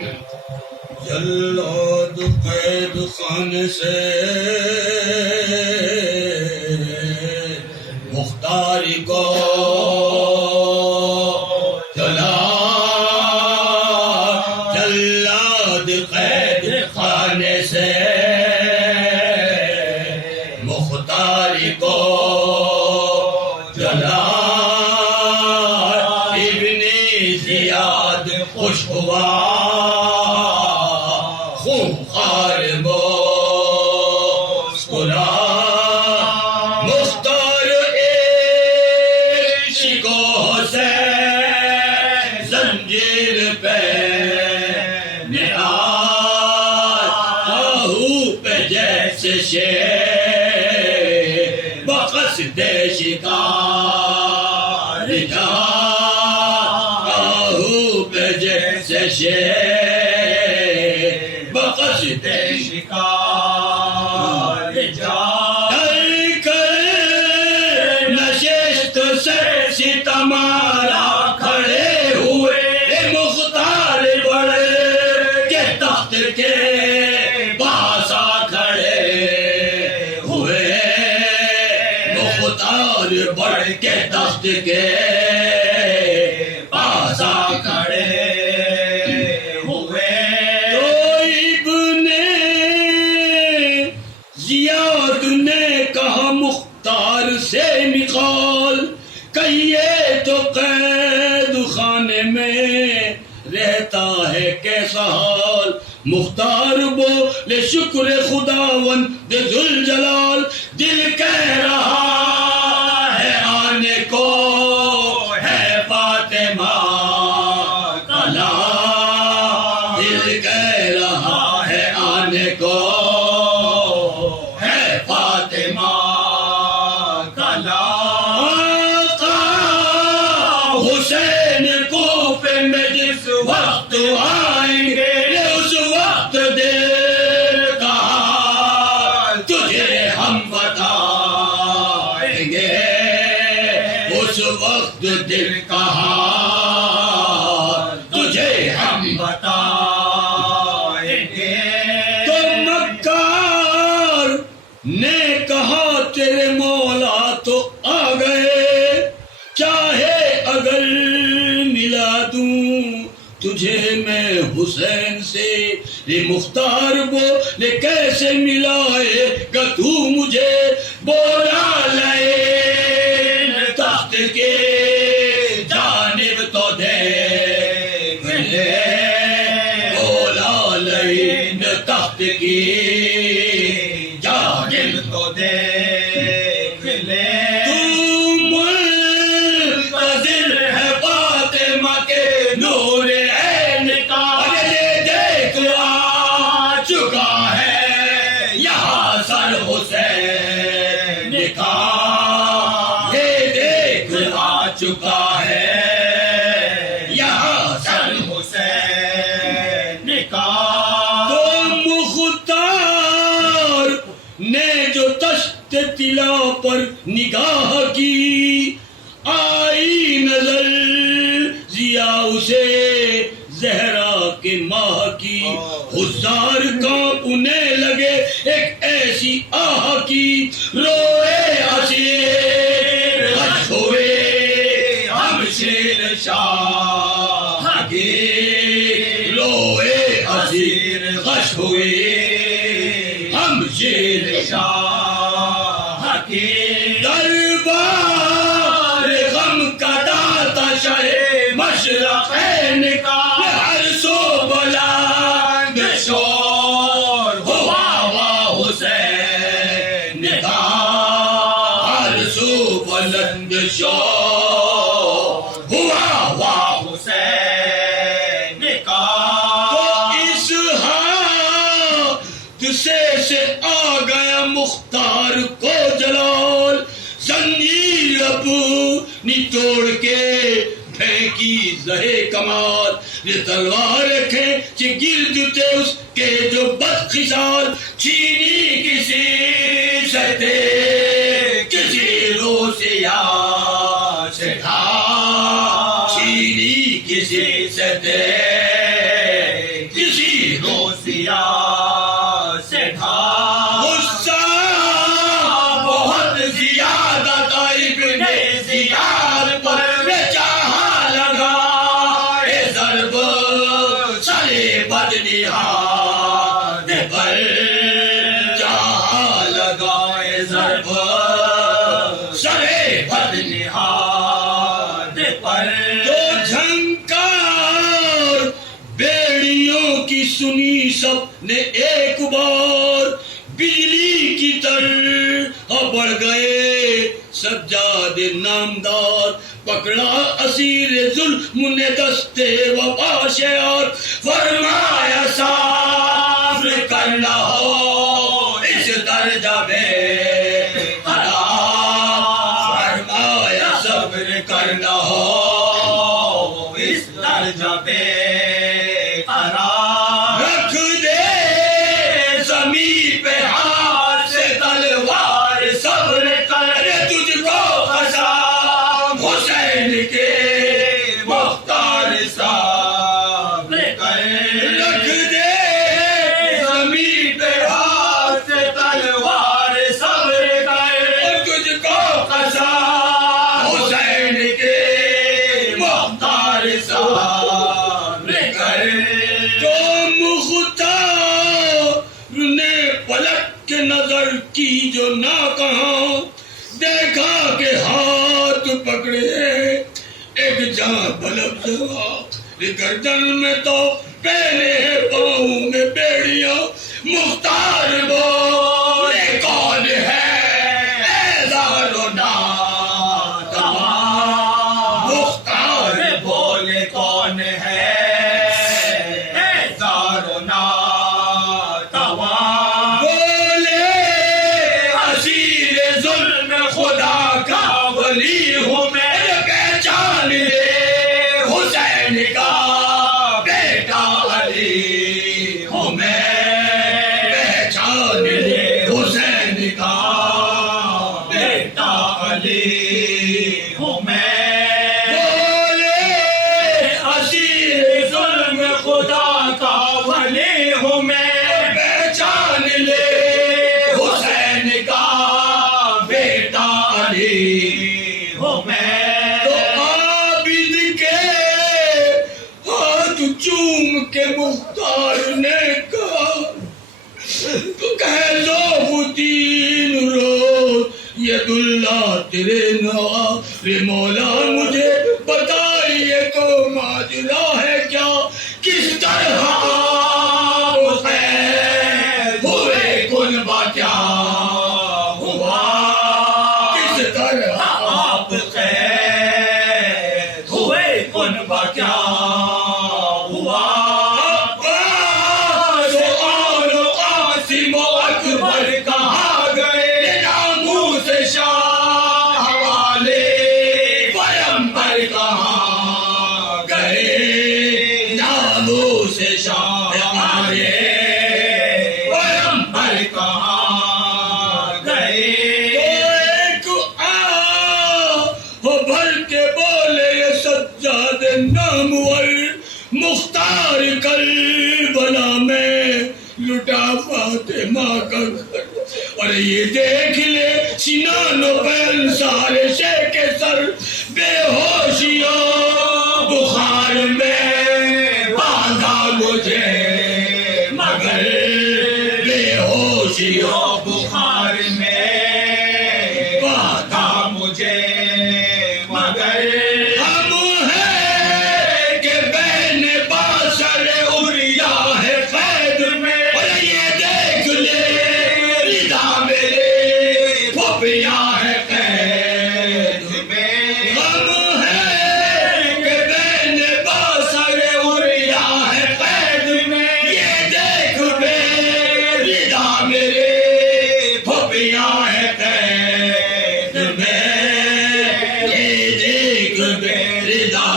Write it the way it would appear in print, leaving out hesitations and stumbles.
جلاد قید خانے سے مختاری کو چلا، جلاد قید خانے سے مختاری کو چلا، ابن زیاد خوش ہوا خونخوار مسکرا، مختار عشقوں سے زنجیر پہنے آہو پہ جیسے شیر بقصد شکار جا، آہو پہ جیسے شیر بقصد شکار جا، ڈر کر نشست سے ستمارا کھڑے ہوئے مختار بڑھ کے تخت کے پاس آ کھڑے ہوئے، مختار بڑھ کے تخت کے پاس آ کھڑے ہوئے، تو ابن زیاد نے کہا مختار سے نکال کہ یہ تو قید خانے میں رہتا ہے کیسا حال، مختار بولے شکر خداوند ذوالجلال، دل کہہ رہا ہے آنے کو ہے فاطمہ کا لال، دل کہہ رہا ہے آنے کو ہے فاطمہ کا لال، آقا حسین کوفے میں جس وقت آئیں گے اس وقت دل کا حال تجھے ہم بتائیں گے، اس وقت دل کا حال تجھے ہم بتائیں گے، تو مکار نے کہا تیرے مولا تو آ گئے، چاہے اگر ملا دوں تجھے میں حسین سے، یہ مختار بولے کیسے ملائے گا تو مجھے، بولا لین تخت کے جانب تو دیکھ لے، بولا لین تخت کی جانب تو دیکھ لے، تو منتظر ہے فاطمہ کے نور عین کا، یہ دیکھ آ چکا ہے یہاں سر حسین کا، یہ دیکھ آ چکا ہے یہاں سر حسین کا، تو مختار نے جو تشت طلا پر نگاہ کی، آئی نظر ضیاء سے زہرا کے ماہ کی، حضار کانپنے لگے ایک ایسی آہ کی، روئے اسیر غش ہوئے ہم شیر شاہ کی، روئے اسیر غش ہوئے ہم شیر شاہ کی، دربار غم کا داتا شاہ مشرقین کا، ہر سو بلند شور ہوا وا حسین کا، ہر سو بلند شور ہوا وا حسین کا، تو اس حادثے سے آ گیا مختار کو جلال، زنجیر اپنی توڑ کے پھینکی زہے کمال، یہ تلوار کھینچ گرد تھے اس کے جو بدخصال، چینی کسی سے تھے کسی روسیا سے تھا، چینی کسی سے تھے جو جھنکار بیڑیوں کی سنی سب نے ایک بار، بجلی کی طرح بڑھ گئے سجاد نامدار، پکڑا اسیر ظلم نے دستے وفا شعار، فرمایا صبر کرنا ہو اس درجہ میں قرار، فرمایا صبر کرنا ہو اس درجہ میں قرار، رکھ دے زمین پہ ہاتھ سے تلوار، صبر کر تجھ کو قسم حسین کے مختار، صبر کر رکھ دے زمین پہ ہاتھ سے تلوار، صبر کر تجھ کو قسم حسین کے مختار، صبر کر تو مختار نے پلٹ کے نظر کی جو نہ کہاں، دیکھا کہ ہاتھ پکڑے ایک جہاں بلب جواب، گردن میں تو پہلے پاؤں میں بیڑیاں، مختار بولے کون ہے اے زار و ناتواں، مختار بولے کون ہے اے زار و ناتواں، بولے اسیر ظلم خدا کا ولی ہوں میں، پہچان لے حسین کا بیٹا علی ہوں میں، پہچان لے حسین کا بیٹا علی ہوں میں، بولے اسیر ظلم خدا کا ولی ہوں میں، پہچان لے حسین کا بیٹا علی ہوں میں، تو عابد کے ہاتھ چوم کے مختار نے کہا، تو کہہ ذوق الدین روز ید اللہ تیرے نوارے مولا، مجھے بتائیے تو ماجرا ہے کیا، کس طرح آپ خیر ہوئے کنبہ کیا ہوا، کس طرح آپ خیر ہوئے کنبہ کیا ہوا، عباس اور قاسم و اکبر کہاں گئے، ناموس شاہ والے پیغمبر کہاں گئے، ناموس شاہ والے پیغمبر کہاں گئے، تو ایک بھر کے بولے یہ سجاد نامور، مختار کربلا میں لٹا فاطمہ کا گھر، اور یہ دیکھ لے سنان و پین سارے شیخ کے سر، بے ہوشیوں بخار میں باندھا مجھے مگر، بے ہوشیوں بخار میں باندھا مجھے مگر، ہم ہیں کہ بین باسر اوریا ہے قید میں، اور یہ دیکھ لے رضا میرے پھوپھیاں ہے قید میں، ہم ہیں کہ بین باسر اوریا ہے قید میں، یہ دیکھ بے رضا میرے پھوپھیاں ہے قید میں، یہ دیکھ بے رضا